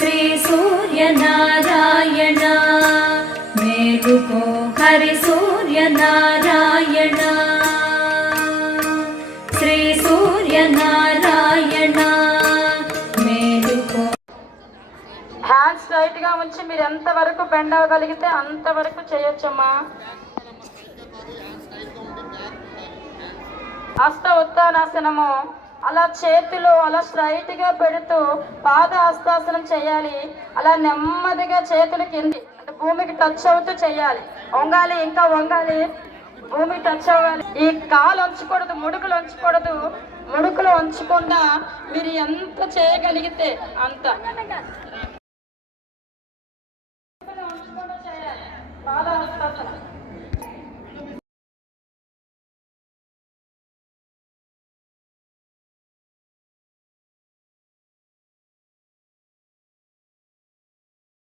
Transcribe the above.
శ్రీ సూర్యనారాయణ. మేలుకో హరి సూర్యనారాయణ. శ్రీ సూర్యనారాయణ. మేలుకో. హ్యాండ్స్ స్ట్రైట్గా ఉంచి మీరు ఎంత వరకు బెండ్ అవ్వగలిగితే అంతవరకు చేయొచ్చమ్మా. హస్త ఉత్తానాసనము అలా చేతులు అలా స్ట్రైట్గా పెడుతూ పాద హస్తాసనం చేయాలి. అలా నెమ్మదిగా చేతులు కింది అంటే భూమికి టచ్ అవుతూ చేయాలి. వంగాలి ఇంకా వంగాలి. భూమికి టచ్ అవ్వాలి. ఈ కాలు ఉంచకూడదు ముడుకులు ఉంచకూడదు ముడుకులు ఉంచకుండా మీరు ఎంత చేయగలిగితే అంత. ఉంచకుండా చేయాలి. పాద హస్తాసనం.